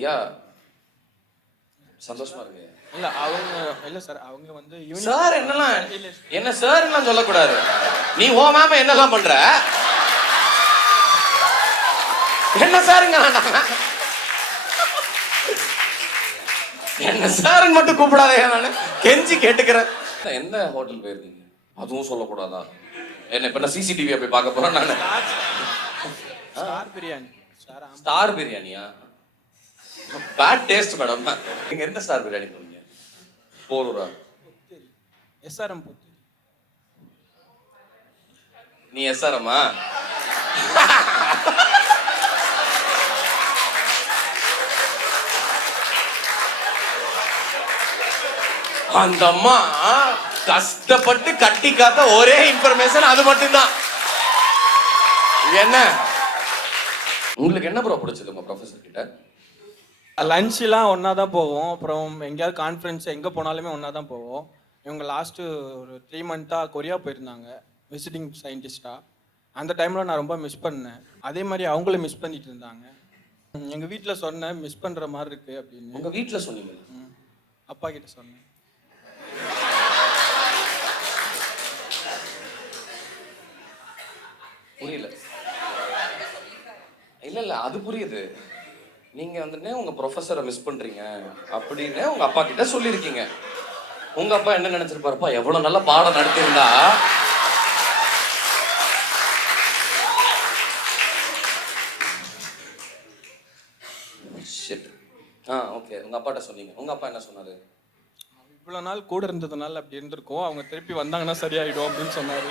ஐயா சந்தோஷமா இருக்கு. இல்ல அவங்க இல்ல சார், அவங்க வந்து சார் என்னலாம் என்ன சார் எல்லாம் சொல்லக்கூடாது. நீ ஓ மேம என்னெல்லாம் பண்ற? என்ன சாருங்க என்ன சாருன்னு மட்டும் கூப்பிடாதே, நான் கெஞ்சி கேட்டுக்கிறேன். எந்த ஹோட்டல் போயிருக்கீங்க? அதுவும் சொல்லக்கூடாதா? என்ன இப்ப நான் சிசிடிவியா போய் பார்க்க போறேன் நான். ஸ்டார் பிரியாணி. ஸ்டார் பிரியாணியா? Bad taste madam. நீங்க எந்த ஸ்டார் பிரியாணி போறீங்க? போரூரா? எஸ்ஆர்எம் புத்தேரி. நீ எஸ்ஆர்எம்மா? அந்த அம்மா கஷ்டப்பட்டு கட்டி காத்த ஒரே இன்ஃபர்மேஷன் அது மட்டும்தான். என்ன உங்களுக்கு என்ன ப்ரோ பிடிச்சது உங்க ப்ரொஃபசர் கிட்ட? லஞ்ச்லாம் ஒன்றா தான் போவோம். அப்புறம் எங்கேயாவது கான்ஃபரன்ஸ் எங்கே போனாலுமே ஒன்றா தான் போவோம். இவங்க லாஸ்ட்டு ஒரு 3 மந்த்தாக கொரியா போயிருந்தாங்க விசிட்டிங் சயின்டிஸ்டாக. அந்த டைமில் நான் ரொம்ப மிஸ் பண்ணேன். அதே மாதிரி அவங்களும் மிஸ் பண்ணிட்டு இருந்தாங்க. எங்கள் வீட்டில் சொன்னேன் மிஸ் பண்ணுற மாதிரி இருக்குது அப்படின்னு. உங்கள் வீட்டில் சொன்னீங்க? அப்பா கிட்ட சொன்னேன். புரியல. இல்ல அது புரியுது. நீங்க வந்துட்டு உங்க ப்ரொஃபஸரை மிஸ் பண்றீங்க அப்படின்னு உங்க அப்பா கிட்ட சொல்லியிருக்கீங்க. உங்க அப்பா என்ன நினைச்சிருப்பாருப்பா, எவ்வளவு நல்ல பாடம் நடத்திருந்தா ஓகே. உங்க அப்பாட்ட சொன்னீங்க. உங்க அப்பா என்ன சொன்னாரு? இவ்வளோ நாள் கூட இருந்ததுனால அப்படி இருந்திருக்கும், அவங்க திருப்பி வந்தாங்கன்னா சரியாயிடும் அப்படின்னு சொன்னாரு.